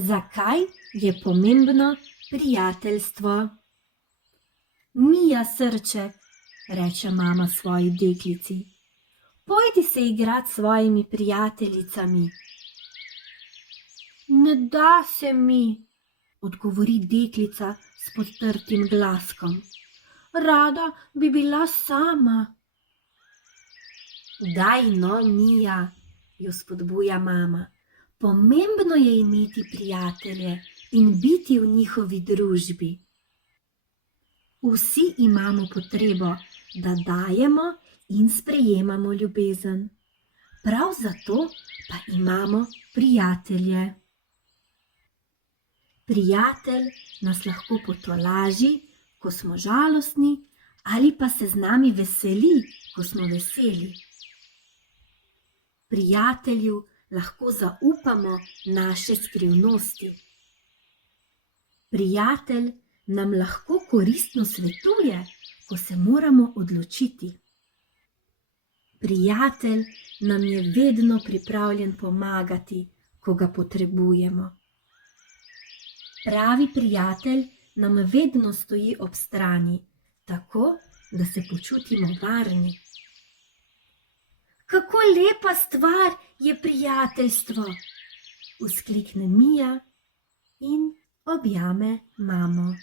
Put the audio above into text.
Zakaj je pomembno prijateljstvo? Mija, srček, reče mama svoji deklici, pojdi se igrat s svojimi prijateljicami. Ne da se mi, odgovori deklica s podtrtim glaskom. Rada bi bila sama. Daj no, Mija, jo spodbuja mama. Pomembno je imeti prijatelje in biti v njihovi družbi. Vsi imamo potrebo, da dajemo in sprejemamo ljubezen. Prav zato pa imamo prijatelje. Prijatelj nas lahko potolaži, ko smo žalostni, ali pa se z nami veseli, ko smo veseli. Prijatelju lahko zaupamo naše skrivnosti. Prijatelj nam lahko koristno svetuje, ko se moramo odločiti. Prijatelj nam je vedno pripravljen pomagati, ko ga potrebujemo. Pravi prijatelj nam vedno stoji ob strani, tako da se počutimo varni. Kako lepa stvar je prijateljstvo, vzklikne Mija in objame mamo.